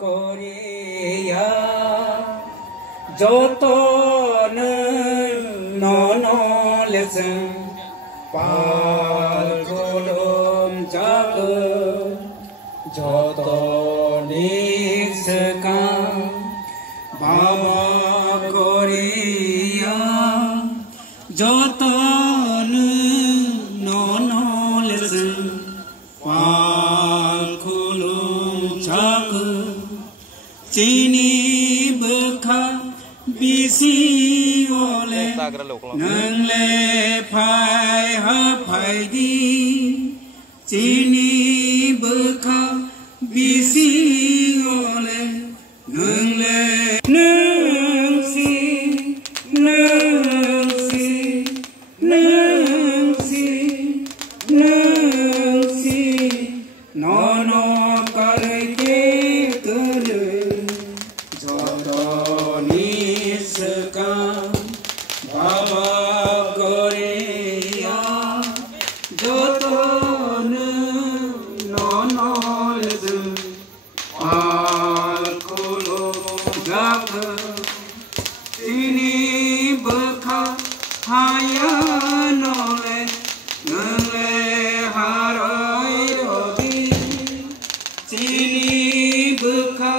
Korea Joton no listen Pal kolom jak Joton iskam Baba Korea Joton no listen Pal kolom jak Chini bekha bisi ole nang le phai ha phai di Chini bekha bisi ole nang le nang si no karke Baba Korea Joton no listen Pal kolom jak Chini bekha haya nole ngle harai rodi Chini bekha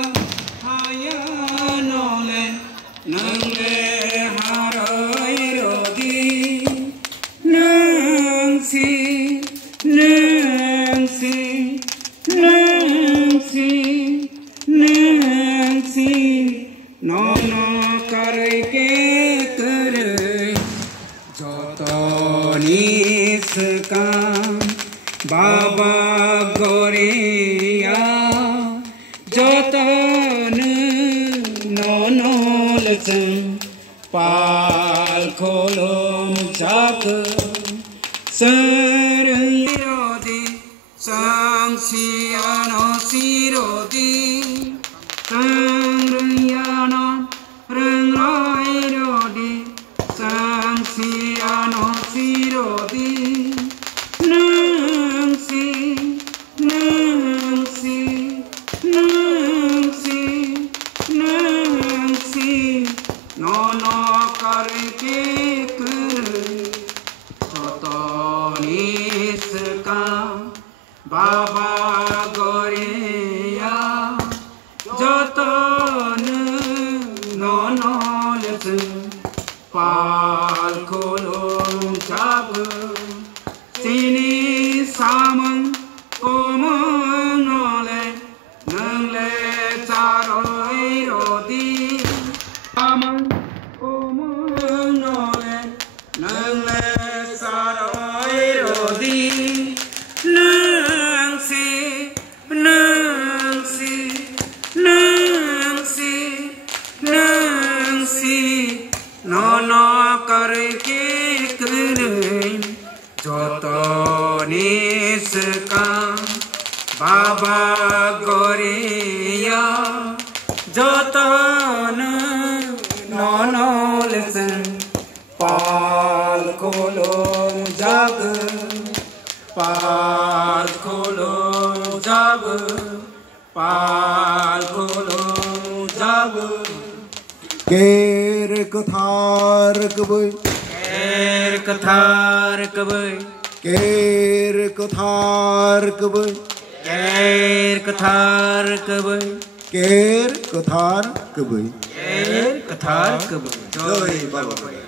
haya nole ngle harai rodi Nancy no karke kare joton iskam Baba Korea joton no listen Pal kolom jak Sarayodi Samsiano Sirodi Sarayano Rangrodi Samsiano Sirodi Nancy no karke joton iskam Baba Korea joton no listen Pal kolom jak Chini samang komang nole nangle charoi rodi samang komang nole nangle charoi rodi no karke kare joton iskam Baba Korea joton no listen Pal kolom jak Pal kolom jak Pal kolom jak Ker kathar kabay Ker kathar kabay Ker kathar kabay Ker kathar kabay Ker kathar kabay Ker kathar kabay Jai Baba Korea